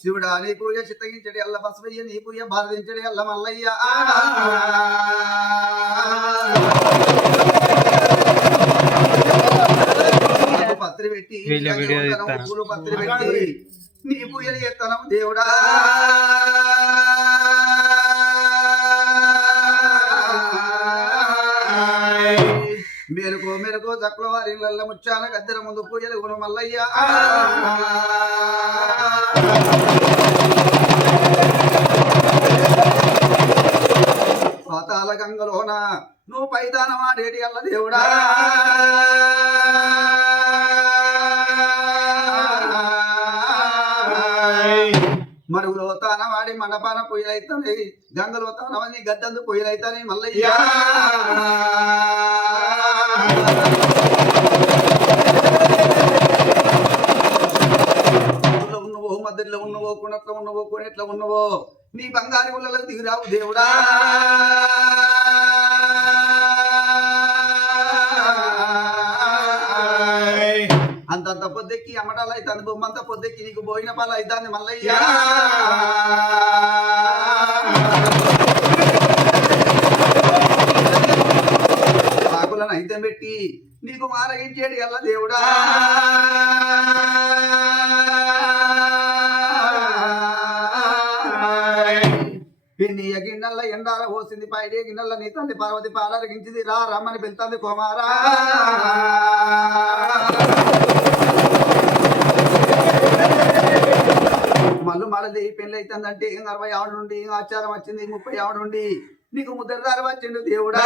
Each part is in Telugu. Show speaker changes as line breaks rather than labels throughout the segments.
శివుడా నీ పూజ చిత్తగించడి అల్ల బసవయ్య నీ పూజ బాధించడి అల్ల మల్లయ్య పత్రి పెట్టి
వీడియో వీడియో తీస్తాను.
నీ పూజలు చేస్తాను దేవుడా. మేలుకో మేలుకో దక్కుల వారి ఇళ్ళ ముచ్చాన గద్దెల ముందు పూజలు గుణ మల్లయ్య. పాతాల గంగలోన నువ్వు పైదానం ఆడేటి అల్ల దేవుడా. మరుగులో తానవాడి మండపాన పొయ్యిలైతాయి గంగలో తానవని గద్దందు పొయ్యిలైతాయి మల్లయ్య ఉన్నవో మధ్యలో ఉన్నవో కొనట్లో ఉన్నవో కొనెట్లో ఉన్నవో నీ బంగారు ఊళ్ళలో దిగిరావు దేవుడా! అంతంత పొద్దెక్కి అమ్మటాలు అవుతుంది బొమ్మంత పొద్దెక్కి నీకు పోయిన పాలు అవుతుంది మల్లయ్య ఆకులను అయితే పెట్టి నీకు మారగించేది అల్ల దేవుడా. పిన్ని గిన్నెల ఎండాల పోసింది పైడే గిన్నెల నీ తల్లి పార్వతి పాలరగించింది రా రమ్మని పిలుతుంది కుమారా. మళ్ళీ మళ్ళీ పెళ్ళి అవుతుందంటే అరవై ఆవిడ నుండి ఆచారం వచ్చింది ముప్పై ఆవిడ నుండి నీకు ముద్రదారు వచ్చిండు దేవుడా.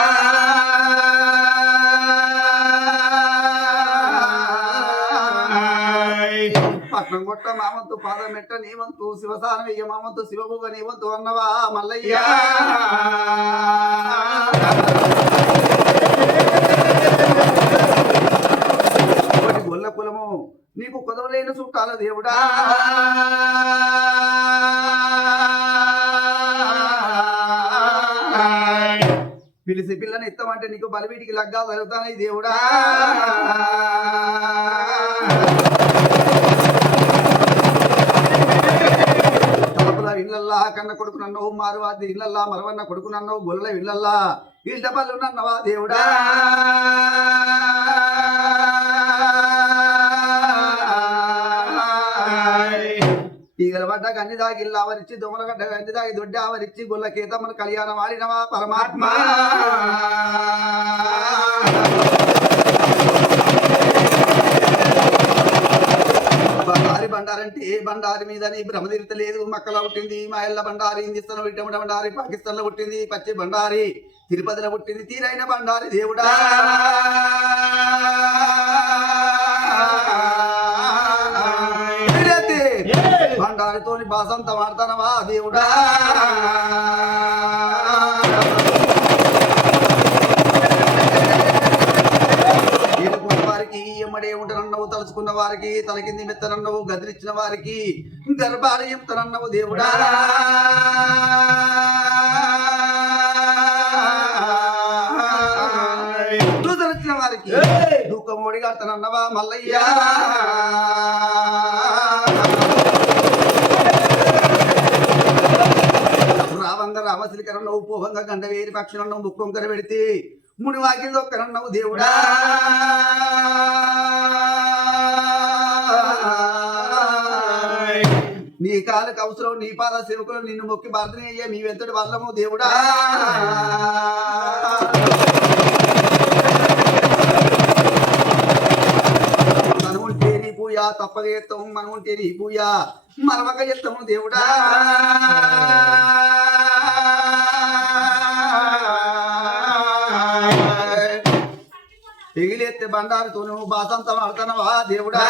పట్నం కొట్ట మామంతు పాదం మెట్ట నీవంతు శివసానం ఇయ్య మామంతు శివభోగ నీవంతు అన్నవా మల్లయ్యా. పిలిచి పిల్లని ఇస్తామంటే నీకు బలివీటికి లగ్గా జరుగుతాయి దేవుడా. ఇళ్ళల్లా కన్న కొడుకు నన్నవు మారువాది ఇళ్ళల్లా మరవన్న కొడుకు నన్నవు గొల్ల ఇళ్ళల్లా ఇళ్ళ పళ్ళు నన్నవా దేవుడా. ఈగల పడ్డ దాగి ఇల్లు ఆవరించి దొమల గడ్డ దాగి దొడ్డి ఆవరించి గుళ్ళ కేతమ్మన కళ్యాణం ఆడినవా పరమాత్మ! బండారి బండారంటే ఏ బండారి మీద నీ భ్రమ లేదు. మక్కల పుట్టింది మా ఎల్ల బండారి హిందుస్థాన్ విట్టమట బండారి పాకిస్తాన్లో పుట్టింది పచ్చి బండారి తిరుపతిలో పుట్టింది తీరైన బండారి దేవుడా! బండారితోని బాసంత వాడతానవా దేవుడా? వారికి ఎమ్మడే ఉంటనన్నవు తలుచుకున్న వారికి తలకింది మెత్తనన్నవు గదిలిచ్చిన వారికి గర్భాలు చెప్తానన్నవు దేవుడా. తలచిన వారికి దుఃఖం ఓడిగాడతానన్నవా మల్లయ్య. రావంగ పోహంగా పోవంగ గండవేరి పక్షులన్నవు ముక్కొంకర పెడితే ముడి వాకిల్లో ఒక్కరన్నవు దేవుడా. నీ కాలకు అవసరం నీ పాద సేవకులు నిన్ను మొక్కి ప్రార్థన అయ్యే మీ వెంతటి వాళ్ళము దేవుడా. మనముంటే పూయ తప్పక ఎత్తము మనం నీ పూయ మరవక ఎత్తము దేవుడా. ఎగిలేస్తే బండారుతో నువ్వు బాసంతం ఆడుతున్నావా దేవుడా?